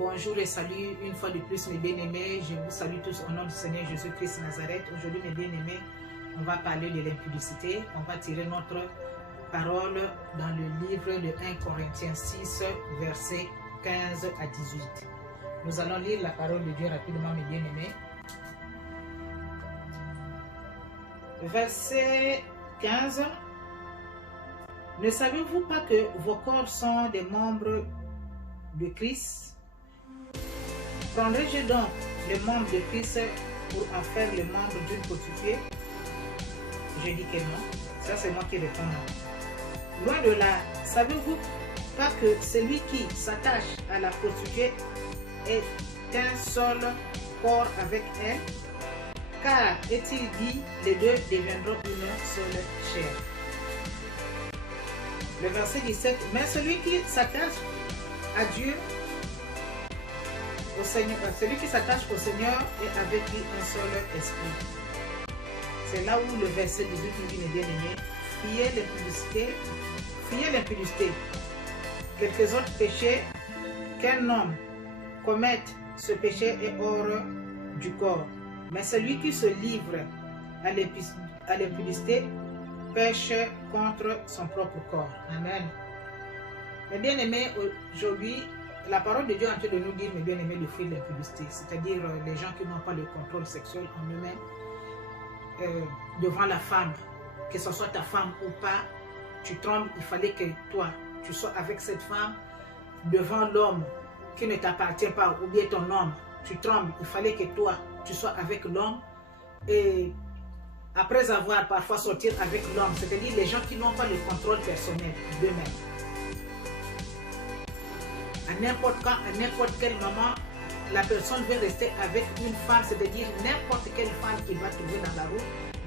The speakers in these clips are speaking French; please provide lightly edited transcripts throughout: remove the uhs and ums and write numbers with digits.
Bonjour et salut une fois de plus mes bien-aimés. Je vous salue tous au nom du Seigneur Jésus-Christ Nazareth. Aujourd'hui mes bien-aimés, on va parler de l'impudicité. On va tirer notre parole dans le livre de 1 Corinthiens 6, versets 15 à 18. Nous allons lire la parole de Dieu rapidement mes bien-aimés. Verset 15. Ne savez-vous pas que vos corps sont des membres de Christ? Prendrai-je donc les membres de Christ pour en faire les membres d'une prostituée? Je dis que non. Ça, c'est moi qui réponds non. Loin de là, savez-vous pas que celui qui s'attache à la prostituée est un seul corps avec elle? Car, est-il dit, les deux deviendront une seule chair. Le verset 17. Mais celui qui s'attache à Dieu, au Seigneur, celui qui s'attache au Seigneur est avec lui un seul esprit. C'est là où le verset 18 nous dit, mes bien-aimés, fuyez l'impudicité. Quelques autres péchés qu'un homme commette, ce péché est hors du corps. Mais celui qui se livre à l'impudicité pêche contre son propre corps. Amen. Mes bien-aimés, aujourd'hui, la parole de Dieu est en train de nous dire, mes bien-aimés, de fuir l'impudicité, c'est-à-dire les gens qui n'ont pas le contrôle sexuel en eux-mêmes devant la femme, que ce soit ta femme ou pas, tu trembles, il fallait que toi, tu sois avec cette femme devant l'homme qui ne t'appartient pas, ou bien ton homme, tu trembles, il fallait que toi, tu sois avec l'homme, et après avoir parfois sorti avec l'homme, c'est-à-dire les gens qui n'ont pas le contrôle personnel d'eux-mêmes. À n'importe quand, à n'importe quel moment, la personne veut rester avec une femme, c'est-à-dire n'importe quelle femme qu'il va trouver dans la route,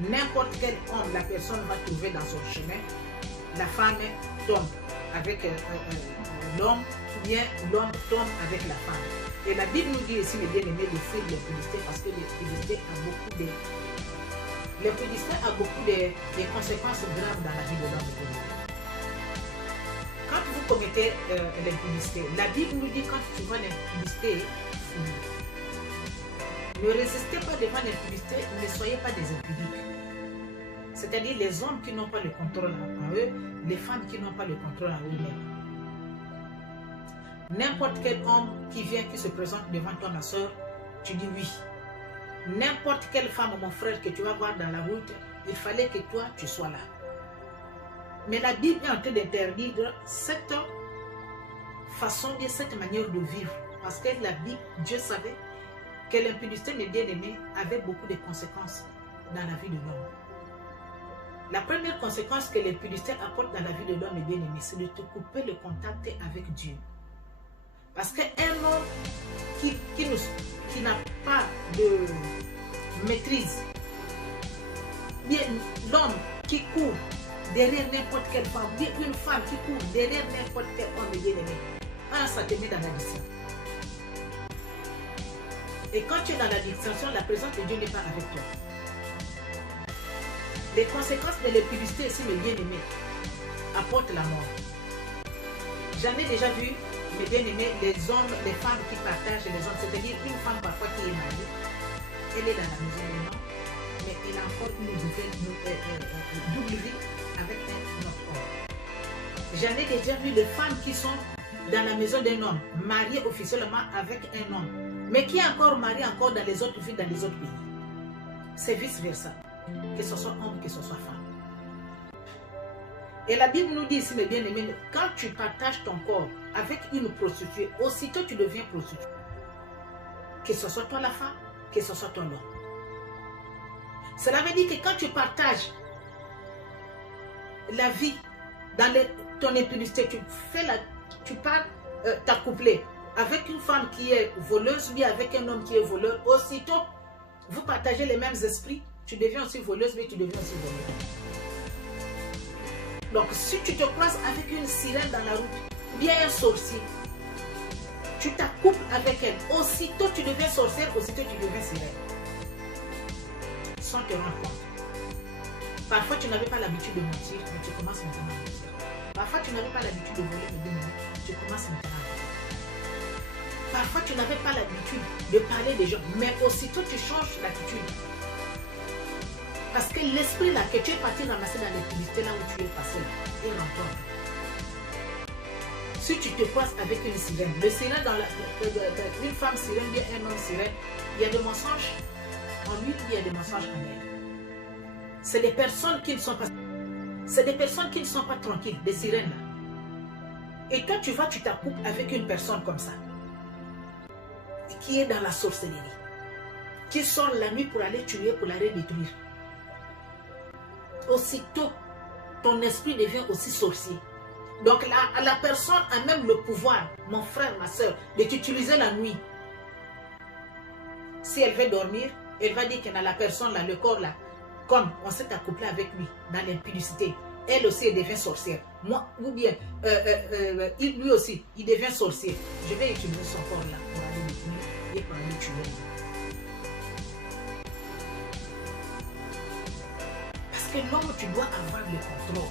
n'importe quel homme la personne va trouver dans son chemin, la femme tombe avec l'homme, ou bien l'homme tombe avec la femme. Et la Bible nous dit ici, mes bien-aimés, de fuir l'impudicité, parce que l'impudicité a beaucoup de conséquences graves dans la vie de l'homme. Quand vous commettez l'impudicité, la Bible nous dit quand tu vois l'impudicité, ne résistez pas devant l'impudicité, ne soyez pas des impudiques. C'est-à-dire les hommes qui n'ont pas le contrôle en eux, les femmes qui n'ont pas le contrôle en eux-mêmes. N'importe quel homme qui vient, qui se présente devant toi, ma soeur, tu dis oui. N'importe quelle femme, mon frère, que tu vas voir dans la route, il fallait que toi, tu sois là. Mais la Bible est en train d'interdire cette façon, cette manière de vivre. Parce que la Bible, Dieu savait que l'impudicité, mes bien-aimés, avait beaucoup de conséquences dans la vie de l'homme. La première conséquence que l'impudicité apporte dans la vie de l'homme, mes bien-aimés, c'est de te couper le contact avec Dieu. Parce qu'un homme qui n'a pas de maîtrise, bien l'homme qui court derrière n'importe quelle femme, bien une femme qui court derrière n'importe quel homme bien-aimé, ça te met dans l'addiction. Et quand tu es dans l'addiction, la présence de Dieu n'est pas avec toi. Les conséquences de l'impudicité ici, mes bien-aimés, apportent la mort. J'en ai déjà vu, mes bien-aimés, les hommes, les femmes qui partagent les hommes, c'est-à-dire une femme parfois qui est mariée, elle est dans la maison de l'homme, mais elle a encore une double vie avec un autre homme. J'en ai déjà vu les femmes qui sont dans la maison d'un homme, mariées officiellement avec un homme, mais qui est encore mariée encore dans les autres villes, dans les autres pays. C'est vice-versa, que ce soit homme, que ce soit femme. Et la Bible nous dit ici, mes bien-aimés, quand tu partages ton corps avec une prostituée, aussitôt tu deviens prostituée. Que ce soit toi la femme, que ce soit ton homme. Cela veut dire que quand tu partages la vie dans ton impudicité, tu pars t'accoupler avec une femme qui est voleuse, ou bien avec un homme qui est voleur, aussitôt vous partagez les mêmes esprits, tu deviens aussi voleuse, mais tu deviens aussi voleur. Donc, si tu te croises avec une sirène dans la route, ou bien un sorcier, tu t'accouples avec elle. Aussitôt tu deviens sorcière, aussitôt tu deviens sirène. Sans te rendre compte. Parfois, tu n'avais pas l'habitude de mentir, mais tu commences maintenant à mentir. Parfois, tu n'avais pas l'habitude de voler, mais tu commences maintenant à voler. Parfois, tu n'avais pas l'habitude de parler des gens, mais aussitôt tu changes l'attitude. Parce que l'esprit là que tu es parti ramasser dans les publicités là où tu es passé là, il rentre. Si tu te passes avec une sirène, le sirène une femme sirène, bien un homme sirène, il y a des mensonges en lui, il y a des mensonges en elle. C'est des personnes qui ne sont pas... C'est des personnes qui ne sont pas tranquilles, des sirènes là. Et toi tu vas, tu t'accouples avec une personne comme ça, qui est dans la sorcellerie, qui sort la nuit pour aller tuer, pour aller détruire. Aussitôt, ton esprit devient aussi sorcier. Donc la personne a même le pouvoir, mon frère, ma soeur, de t'utiliser la nuit. Si elle veut dormir, elle va dire qu'il y a la personne là, le corps là, comme on s'est accouplé avec lui dans l'impudicité, elle aussi elle devient sorcière. Moi, ou bien lui aussi, il devient sorcier. Je vais utiliser son corps là pour aller détruire et pour aller tuer. Parce que l'homme, tu dois avoir le contrôle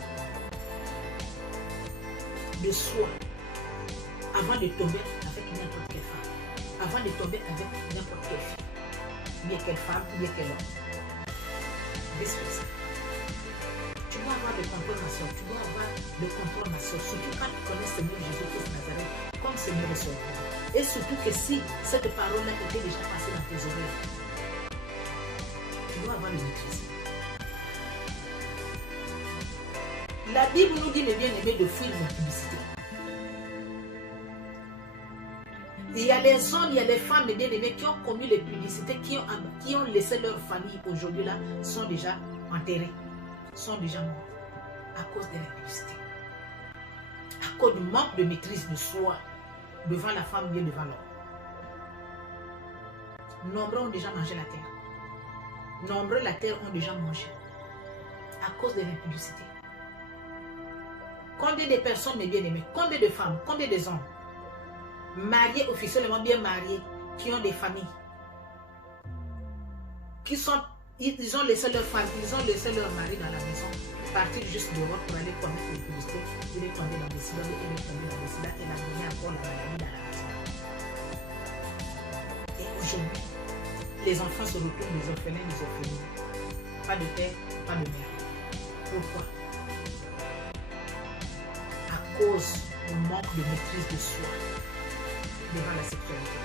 de soi avant de tomber avec n'importe quelle femme, avant de tomber avec n'importe quelle fille, bien quelle femme, bien quel homme. Vice versa. Tu dois avoir le contrôle, ma soeur, tu dois avoir le contrôle, ma soeur, surtout quand tu connais Seigneur Jésus-Christ Nazareth comme Seigneur et Sauveur. Et surtout que si cette parole-là était déjà passée dans tes oreilles, tu dois avoir le maîtrise. La Bible nous dit, les bien-aimés, de fuir l'impudicité. Il y a les hommes, il y a les femmes, les bien-aimés, qui ont commis l'impudicité, qui ont laissé leur famille aujourd'hui là, sont déjà enterrés, sont déjà morts à cause de l'impudicité. À cause du manque de maîtrise de soi devant la femme, bien devant l'homme. Nombreux ont déjà mangé la terre. Nombreux la terre ont déjà mangé à cause de l'impudicité. Combien de personnes, mes bien-aimés, combien de femmes, combien de hommes mariés, officiellement bien mariés, qui ont des familles, ils ont laissé leur femme, ils ont laissé leur mari dans la maison, partir juste dehors pour aller commettre les publicités, il est tombé dans le sida, il est tombé dans le sida, il a donné encore la maladie dans la maison. Et aujourd'hui, les enfants se retrouvent des orphelins, des orphelines. Pas de père, pas de mère. Pourquoi? À cause du manque de maîtrise de soi devant la sexualité.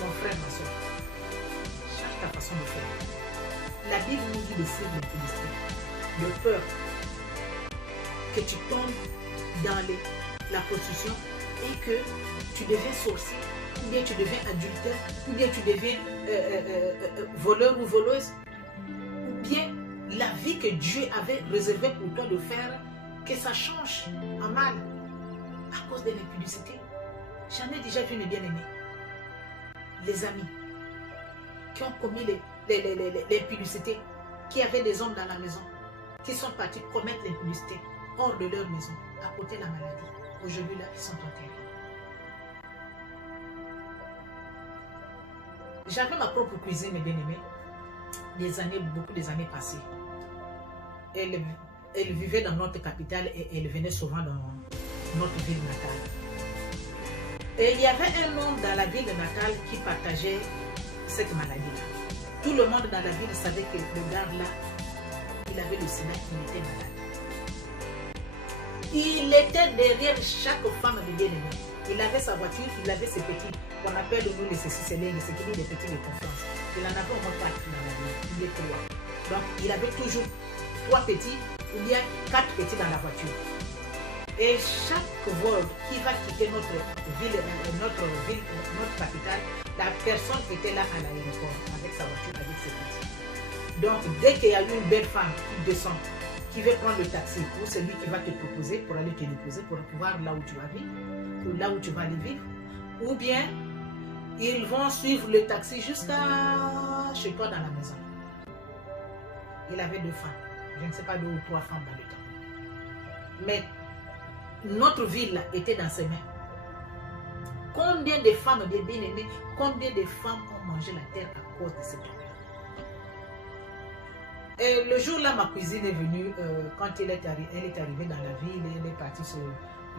Mon frère, ma soeur, change ta façon de faire. La Bible nous dit de fuir l'impudicité, de peur que tu tombes dans la prostitution et que tu deviens sorcier, ou bien tu deviens adultère, ou bien tu deviens voleur ou voleuse, ou bien la vie que Dieu avait réservée pour toi de faire, que ça change en mal à cause de l'impudicité. J'en ai déjà vu, mes bien-aimés, les amis qui ont commis l'impudicité, qui avaient des hommes dans la maison, qui sont partis commettre l'impudicité hors de leur maison, à côté de la maladie. Aujourd'hui, là, ils sont enterrés. J'avais ma propre cuisine, mes bien-aimés, beaucoup des années passées. Elle vivait dans notre capitale et elle venait souvent dans notre ville natale. Et il y avait un homme dans la ville natale qui partageait cette maladie-là. Tout le monde dans la ville savait que le gars-là, il avait le sida, il était malade. Il était derrière chaque femme de bien-aimé. Il avait sa voiture, il avait ses petits, qu'on appelle nous les céciliens, les petits de confiance. Il en avait au moins 4 dans la ville, il est 3. Donc il avait toujours 3 petits ou bien 4 petits dans la voiture. Et chaque vol qui va quitter notre capitale, la personne était là à l'aéroport avec sa voiture, avec ses petits. Donc dès qu'il y a une belle femme qui descend, qui veut prendre le taxi, ou celui qui va te proposer pour aller te déposer, pour pouvoir là où tu vas vivre, ou là où tu vas aller vivre, ou bien ils vont suivre le taxi jusqu'à chez toi dans la maison. Il avait 2 femmes, je ne sais pas 2 ou 3 femmes dans le temps. Mais notre ville était dans ses mains. Combien de femmes bien aimées, combien de femmes ont mangé la terre à cause de cet homme? Et le jour-là, ma cousine est venue, quand elle est arrivée dans la ville, elle est partie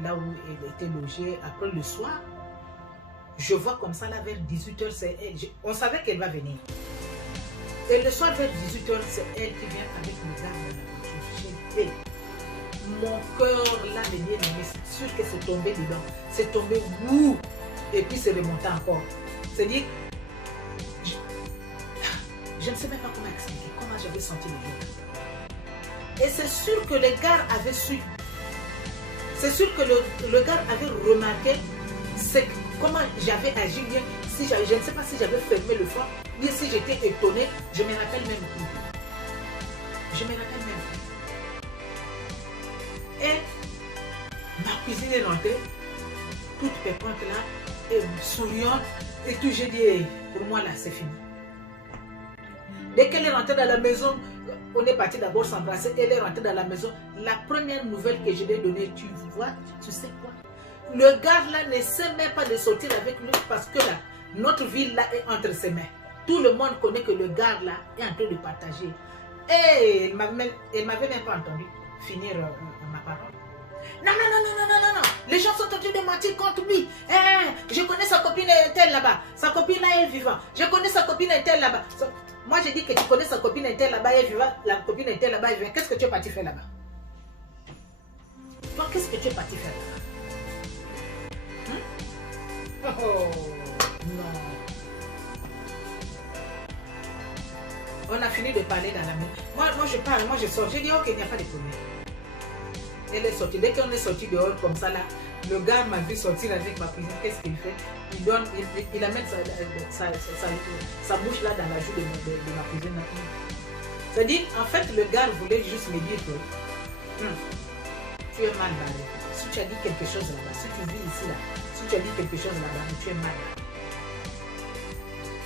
là où elle était logée. Après le soir, Je vois comme ça là vers 18h, c'est elle. On savait qu'elle va venir. Et le soir vers 18h, c'est elle qui vient avec le gars dans la voiture. Mon cœur là, de bien aimé, c'est sûr que c'est tombé dedans. C'est tombé, ouh, et puis c'est remonté encore. C'est-à-dire, je ne sais même pas comment expliquer, comment j'avais senti le jour. Et c'est sûr que le gars avait su. C'est sûr que le gars avait remarqué comment j'avais agi bien. Si je ne sais pas si j'avais fermé le fond, ni si j'étais étonné, je me rappelle même plus. Je me rappelle même plus. Et ma cousine est rentrée, toute pépante là, et souriante, et tout, j'ai dit, pour moi là, c'est fini. Dès qu'elle est rentrée dans la maison, on est parti d'abord s'embrasser, elle est rentrée dans la maison. La première nouvelle que je lui ai donnée, tu vois, tu sais quoi? Le gars là ne sait même pas de sortir avec lui parce que là, notre ville là est entre ses mains. Tout le monde connaît que le gars là est en train de partager. Et elle m'avait même pas entendu finir ma parole. Non, non, non, non, non, non, non, non. Les gens sont en train de mentir contre lui. Je connais sa copine telle là-bas. Sa copine là est vivante. Je connais sa copine telle là-bas. Moi, j'ai dit que tu connais sa copine telle là-bas est vivante. La copine telle là-bas est vivante. Qu'est-ce que tu es parti faire là-bas? Toi, qu'est-ce que tu es parti faire là-bas? Oh, non. On a fini de parler dans la maison. Moi, je parle, moi, je sors. J'ai dit, ok, il n'y a pas de problème. Elle est sortie. Dès qu'on est sorti dehors comme ça, là, le gars m'a vu sortir avec ma cousine. Qu'est-ce qu'il fait? Il amène sa bouche là dans la joue de ma cousine. C'est-à-dire, en fait, le gars voulait juste me dire que tu es mal barré. Si tu as dit quelque chose là-bas, si tu vis ici, là, si tu as dit quelque chose là-bas, tu es mal barré.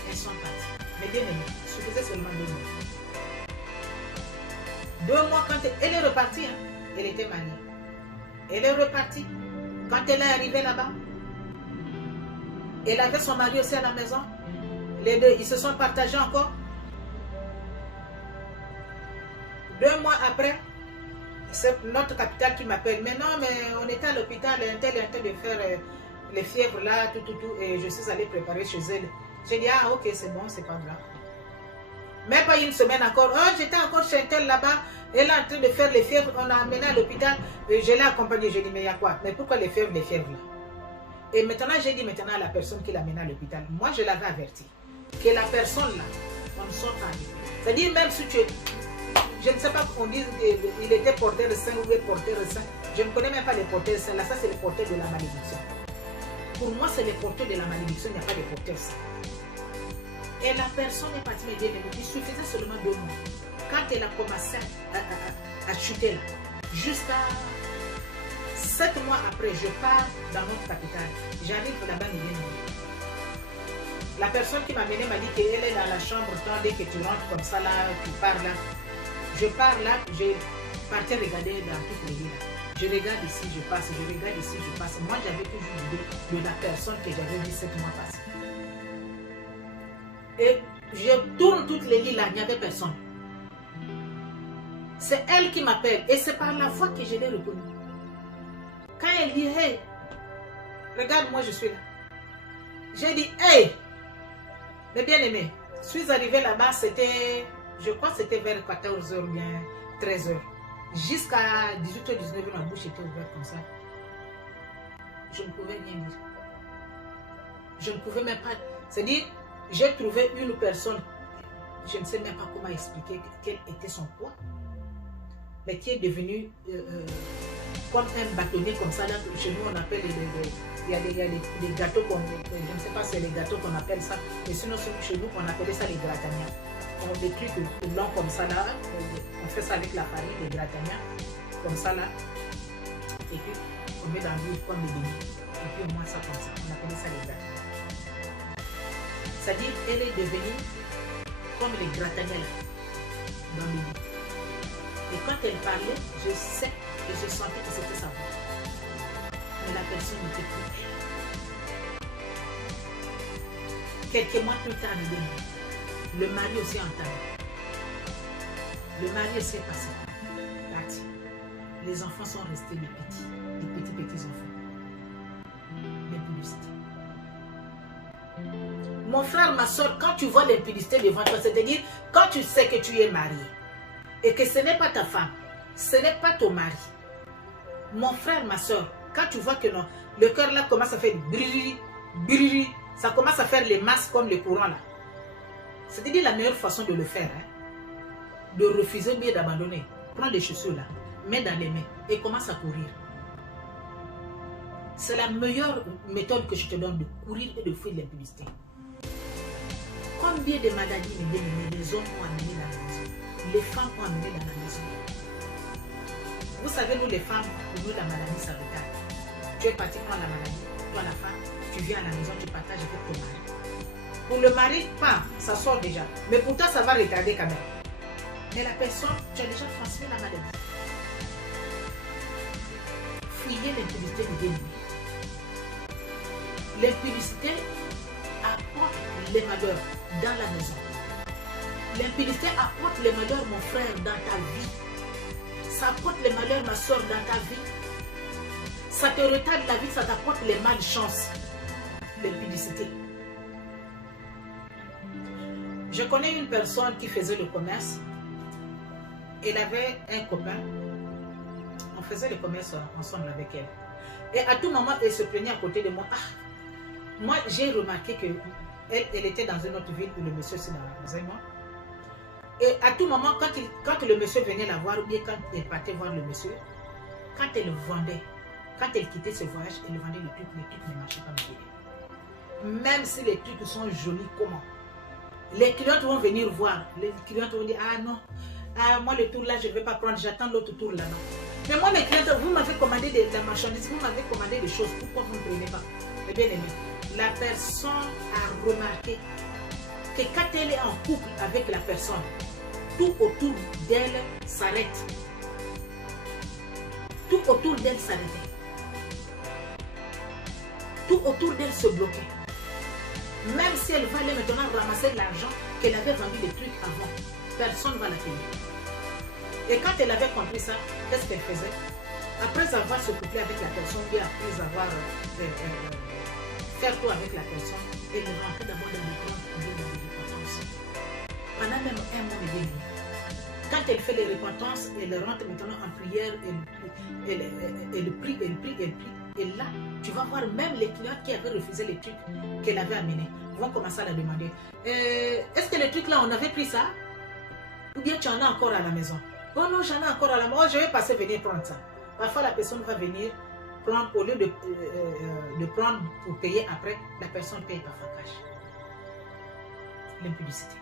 Elles sont parties. Mais bien aimé, il suffisait seulement 2 mois. 2 mois, quand elle est repartie, hein, elle était mariée. Elle est repartie. Quand elle est arrivée là-bas, elle avait son mari aussi à la maison. Les deux, ils se sont partagés encore. 2 mois après, c'est notre capitale qui m'appelle. Mais non, mais on était à l'hôpital, un tel est en train de faire les fièvres là, tout, et je suis allée préparer chez elle. J'ai dit, ah ok, c'est bon, c'est pas grave. Même pas une semaine encore. Oh, j'étais encore chez un tel là-bas. Elle est en train de faire les fièvres. On a amené à l'hôpital. Je l'ai accompagnée. J'ai dit, mais il y a quoi? Mais pourquoi les fièvres là? Et maintenant, j'ai dit maintenant à la personne qui l'a amené à l'hôpital. Moi, je l'avais averti. Que la personne là, on ne sort pas. C'est-à-dire, même si tu es. Je ne sais pas, on dit qu'il était porteur de sein ou porteur de sein. Je ne connais même pas les porteurs de sein. Là, ça, c'est les porteurs de la malédiction. Pour moi, c'est les porteurs de la malédiction. Il n'y a pas de porteurs de sein. Et la personne est partie me dire, il suffisait seulement 2 mois. Quand elle a commencé à chuter là, jusqu'à 7 mois après, je pars dans notre capitale. J'arrive là-bas, la personne qui m'a amené m'a dit qu'elle est dans la chambre, dès que tu rentres comme ça là, tu pars là. Je pars là, je partais regarder dans toutes les villes. Je regarde ici, je passe, je regarde ici, je passe. Moi, j'avais toujours l'idée de la personne que j'avais vue 7 mois passés. Et je tourne toutes les lits là, il n'y avait personne. C'est elle qui m'appelle et c'est par la voix que je l'ai reconnue. Quand elle dit, hey, regarde, moi je suis là. J'ai dit, hey, mes bien-aimés, je suis arrivée là-bas, c'était, je crois que c'était vers 14h bien 13h. Jusqu'à 18h, 19h, ma bouche était ouverte comme ça. Je ne pouvais rien dire. Je ne pouvais même pas, c'est-à-dire, j'ai trouvé une personne, je ne sais même pas comment expliquer quel était son poids, mais qui est devenue comme un bâtonnier comme ça. Là, chez nous, on appelle il y a des gâteaux, je ne sais pas si c'est les gâteaux qu'on appelle ça, mais sinon chez nous, on appelait ça les gratanias. On des trucs blancs comme ça là, on fait ça avec la farine, les gratanias, comme ça là, et puis on met dans l'huile comme des beignets, et puis on mange ça comme ça, on appelait ça les gratanias. C'est-à-dire qu'elle est devenue comme les grataniels dans le lit. Et quand elle parlait, je sais et je sentais que c'était sa voix. Mais la personne n'était plus elle. Quelques mois plus tard, le mari aussi a entendu. Le mari aussi est passé. Parti. Les enfants sont restés des petits enfants. Mais publicité. Mon frère, ma soeur, quand tu vois l'impudicité devant toi, c'est-à-dire quand tu sais que tu es marié et que ce n'est pas ta femme, ce n'est pas ton mari. Mon frère, ma soeur, quand tu vois que non, le cœur là commence à faire brûler, brûler, ça commence à faire les masses comme les courants là. C'est-à-dire la meilleure façon de le faire, hein, de refuser bien d'abandonner. Prends les chaussures là, mets dans les mains et commence à courir. C'est la meilleure méthode que je te donne de courir et de fuir l'impudicité. Combien de maladies les hommes ont amené dans la maison, les femmes ont amené dans la maison. Vous savez, nous les femmes, pour nous la maladie ça retarde. Tu es parti prendre la maladie, toi la femme, tu viens à la maison, tu partages avec ton mari. Pour le mari, pas, ça sort déjà. Mais pour toi, ça va retarder quand même. Mais la personne, tu as déjà transmis la maladie. Fuyez l'impudicité de l'ennemi. L'impudicité apporte les malheurs dans la maison. L'impudicité apporte les malheurs, mon frère, dans ta vie. Ça apporte les malheurs, ma soeur, dans ta vie. Ça te retarde la vie, ça t'apporte les malchances. L'impudicité. Je connais une personne qui faisait le commerce. Elle avait un copain. On faisait le commerce ensemble avec elle. Et à tout moment, elle se plaignait à côté de moi. Ah, moi, j'ai remarqué qu'elle était dans une autre ville où le monsieur c'est dans un mois. Et à tout moment, quand le monsieur venait la voir, ou bien quand elle partait voir le monsieur, quand elle vendait, quand elle quittait ce voyage, elle vendait les trucs ne marchaient pas bien. Même si les trucs sont jolis, comment? Les clients vont venir voir. Les clients vont dire, ah non, ah, moi le tour là, je ne vais pas prendre, j'attends l'autre tour là. Non. Mais moi, mes clients, vous m'avez commandé de la marchandise, vous m'avez commandé des choses, pourquoi vous ne prenez pas? Eh bien aimé, la personne a remarqué que quand elle est en couple avec la personne, tout autour d'elle s'arrête. Tout autour d'elle s'arrêtait. Tout autour d'elle se bloquait. Même si elle va aller maintenant ramasser l'argent qu'elle avait vendu les trucs avant, personne ne va la payer. Et quand elle avait compris ça, qu'est-ce qu'elle faisait? Après avoir se couplé avec la personne, puis après avoir fait tout avec la personne, elle rentrait d'abord dans le plan de repentance. Pendant même un mois et demi. Quand elle fait les repentances, elle rentre maintenant en prière, elle prie. Et là, tu vas voir même les clients qui avaient refusé les trucs qu'elle avait amenés vont commencer à la demander. Est-ce que les trucs là, on avait pris ça? Ou bien tu en as encore à la maison? Oh non, j'en ai encore à la maison. Oh, je vais passer venir prendre ça. Parfois, la personne va venir prendre, au lieu de prendre pour payer après, la personne paye parfois cash. L'impudicité.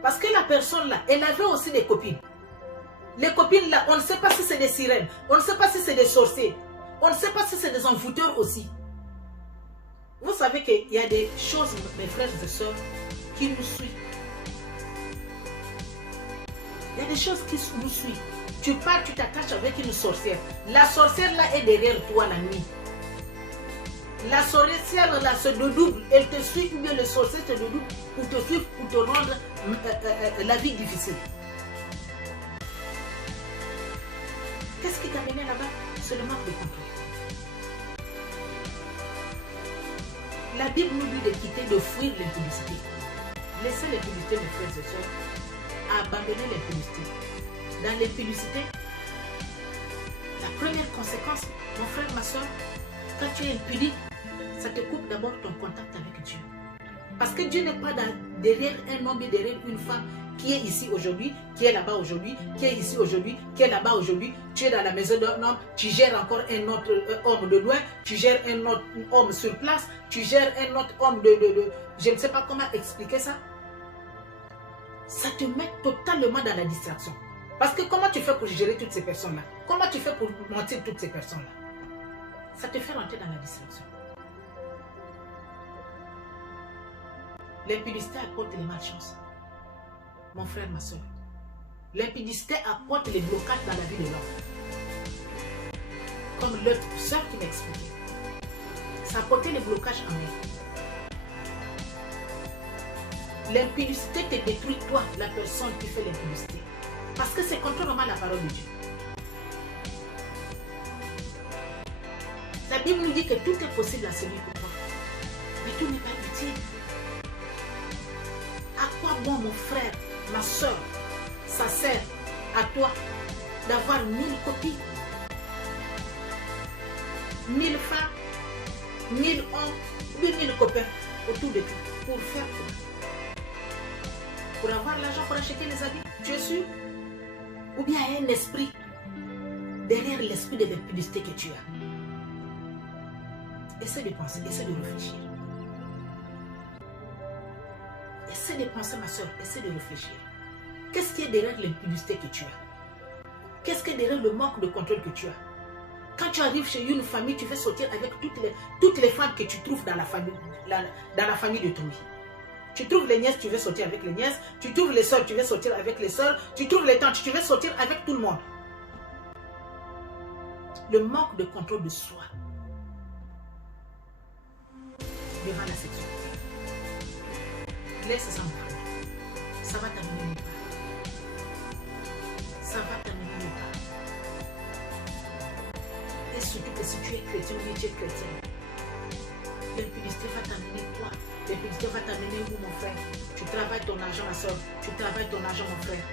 Parce que la personne là, elle avait aussi des copines. Les copines là, on ne sait pas si c'est des sirènes, on ne sait pas si c'est des sorciers, on ne sait pas si c'est des envoûteurs aussi. Vous savez qu'il y a des choses, mes frères et sœurs, qui nous suivent. Il y a des choses qui nous suivent. Tu pars, tu t'attaches avec une sorcière. La sorcière là est derrière toi la nuit. La sorcière là se double, elle te suit, ou bien le sorcier te double pour te suivre, pour te rendre la vie difficile. Qu'est-ce qui t'a mené là-bas? C'est le manque de contrôle. La Bible nous dit de quitter, de fuir l'impudicité. Laissez l'impudicité, mes frères et sœurs, abandonner l'impudicité. Dans l'impudicité, la première conséquence, mon frère, ma soeur, quand tu es impudique, ça te coupe d'abord ton contact avec Dieu. Parce que Dieu n'est pas derrière un homme et derrière une femme qui est ici aujourd'hui, qui est là-bas aujourd'hui, qui est ici aujourd'hui, qui est là-bas aujourd'hui. Tu es dans la maison d'un homme, tu gères encore un autre homme de loin, tu gères un autre homme sur place, tu gères un autre homme je ne sais pas comment expliquer ça. Ça te met totalement dans la distraction. Parce que comment tu fais pour gérer toutes ces personnes-là? Comment tu fais pour mentir toutes ces personnes-là? Ça te fait rentrer dans la distraction. L'impudicité apporte les malchances. Mon frère, ma soeur. L'impudicité apporte les blocages dans la vie de l'homme. Comme l'autre soeur qui m'expliquait. Ça apportait les blocages en elle. L'impudicité te détruit, toi, la personne qui fait l'impudicité. Parce que c'est contrairement à la parole de Dieu. La Bible nous dit que tout est possible à celui qui croit. Mais tout n'est pas utile. À quoi bon, mon frère, ma soeur, ça sert à toi d'avoir 1000 copines, 1000 femmes, 1000 hommes, 1000 copains autour de toi. Pour faire quoi? Pour avoir l'argent pour acheter les habits, tu es sûr? Ou bien il y a un esprit derrière l'esprit de l'impudicité que tu as. Essaie de penser, essaie de réfléchir. Essaie de penser, ma soeur, essaie de réfléchir. Qu'est-ce qui est derrière l'impudicité que tu as? Qu'est-ce qui est derrière le manque de contrôle que tu as? Quand tu arrives chez une famille, tu veux sortir avec toutes les femmes que tu trouves dans la famille de ton vie. Tu trouves les nièces, tu veux sortir avec les nièces. Tu trouves les soeurs, tu veux sortir avec les soeurs. Tu trouves les tantes, tu veux sortir avec tout le monde. Le manque de contrôle de soi devant la sexualité. Laisse ça, mon frère. Ça va t'amener nulle part. Ça va t'amener nulle part. Et surtout que si tu es chrétien ou bien tu es chrétien, l'impudicité va t'amener toi. L'impudicité va t'amener où, mon frère? Tu travailles ton argent, ma soeur. Tu travailles ton argent, mon frère.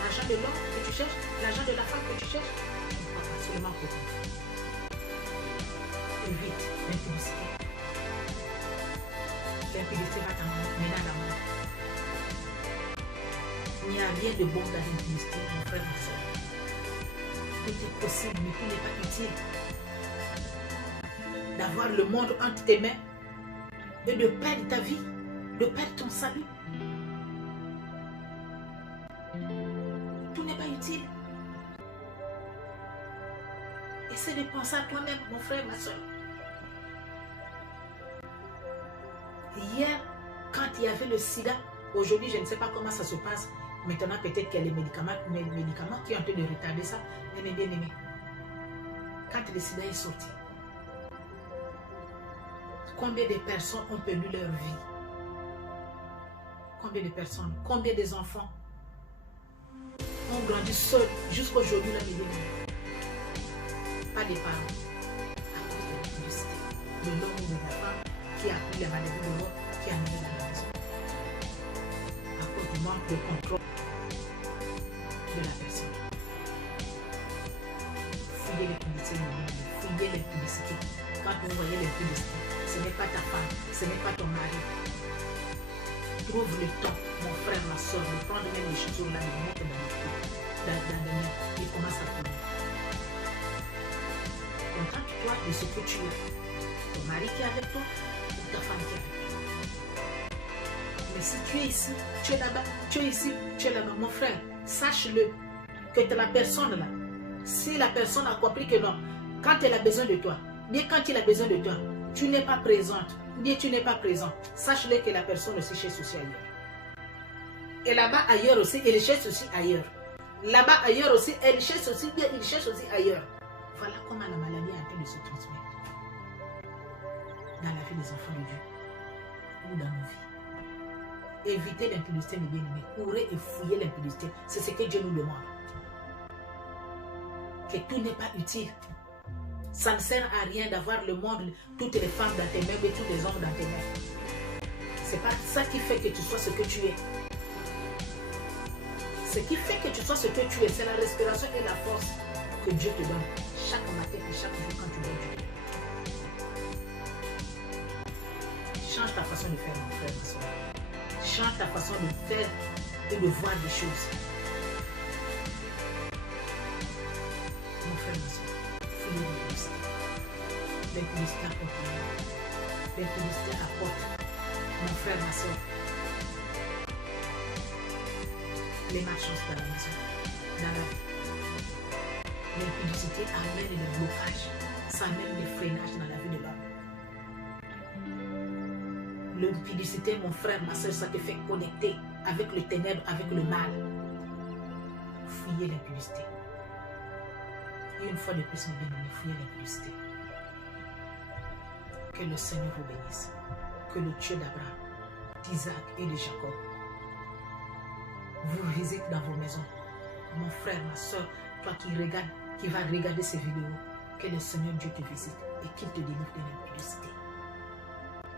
L'argent de l'homme que tu cherches, l'argent de la femme que tu cherches, tu ne crois pas seulement pour toi. Évite l'impudicité. L'impudicité va t'amener à la mort. Il n'y a rien de bon dans l'impudicité, mon frère, ma soeur. Tout est possible, mais tout n'est pas utile. D'avoir le monde entre tes mains et de perdre ta vie, de perdre ton salut. Tout n'est pas utile. Essaie de penser à toi-même, mon frère, ma soeur. Hier, quand il y avait le sida, aujourd'hui, je ne sais pas comment ça se passe. Maintenant, peut-être qu'il y a les médicaments qui ont en train de retarder ça. Mais bien aimé, quand le sida est sorti, combien de personnes ont perdu leur vie? Combien de personnes, combien des enfants ont grandi seuls jusqu'à aujourd'hui, là, mes bien-aimés? Pas des parents. À cause de l'impudicité, de l'homme ou de la femme qui a pris la maladie de l'autre, qui a mené dans la maison. À cause du manque de contrôle de la personne. Fouillez l'impudicité, fouillez l'impudicité. Quand vous voyez l'impudicité, ce n'est pas ta femme, ce n'est pas ton mari. Trouve le temps, mon frère, ma soeur, de prendre même les chaussures là, de mettre dans le pied, dans le nez, et commence à courir. Contente-toi de ce que tu as. Ton mari qui est avec toi, ou ta femme qui est avec toi. Mais si tu es ici, tu es là-bas, tu es ici, tu es là-bas, mon frère, sache-le, que la personne là, si la personne a compris que non, quand elle a besoin de toi, bien quand il a besoin de toi, tu n'es pas présente, bien tu n'es pas présent, sache-le que la personne aussi cherche aussi ailleurs. Et là-bas ailleurs aussi, elle cherche aussi ailleurs. Là-bas ailleurs aussi, elle cherche aussi, bien il cherche aussi ailleurs. Voilà comment la maladie est en train de se transmettre dans la vie des enfants de Dieu ou dans nos vies. Évitez l'impudicité, mes bien-aimés. Courez et fouillez l'impudicité. C'est ce que Dieu nous demande. Que tout n'est pas utile. Ça ne sert à rien d'avoir le monde, toutes les femmes dans tes mains et tous les hommes dans tes mains. Ce n'est pas ça qui fait que tu sois ce que tu es. Ce qui fait que tu sois ce que tu es, c'est la respiration et la force que Dieu te donne. Chaque matin et chaque jour quand tu dors du Dieu. Change ta façon de faire, mon frère, ma soeur. Change ta façon de faire et de voir des choses. Mon frère, ma soeur, fouillez l'impudicité. L'impudicité apporte rien. L'impudicité apporte, mon frère, ma soeur, les malchances dans la maison, dans la vie. L'impudicité amène des blocages, ça amène des freinages dans la vie de l'homme. L'impudicité, mon frère, ma soeur, ça te fait connecter avec le ténèbre, avec le mal. Fouillez l'impudicité. Et une fois de plus, mes bien-aimés, fouillez l'impudicité. Que le Seigneur vous bénisse. Que le Dieu d'Abraham, d'Isaac et de Jacob vous visite dans vos maisons. Mon frère, ma soeur, toi qui vas regarder ces vidéos, que le Seigneur Dieu te visite et qu'il te délivre de l'impudicité.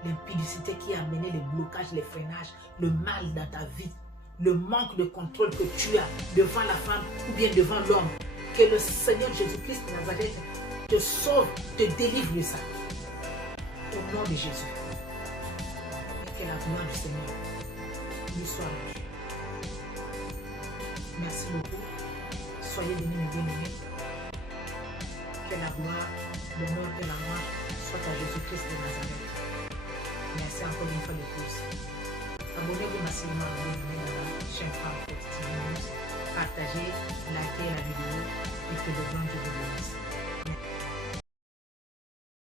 l'impudicité qui a amené les blocages, les freinages, le mal dans ta vie, le manque de contrôle que tu as devant la femme ou bien devant l'homme. Que le Seigneur Jésus-Christ de Nazareth te sauve, te délivre de ça. Au nom de Jésus. Et que la gloire du Seigneur lui soit rendue. Merci beaucoup. Soyez bénis, mes bien-aimés. Que la gloire, l'honneur et la gloire soient à Jésus-Christ de Nazareth. Merci encore une fois de plus. Abonnez-vous massivement à la chaîne Femme Forte TV News. Partagez, likez la vidéo et que le bon Dieu vous bénisse.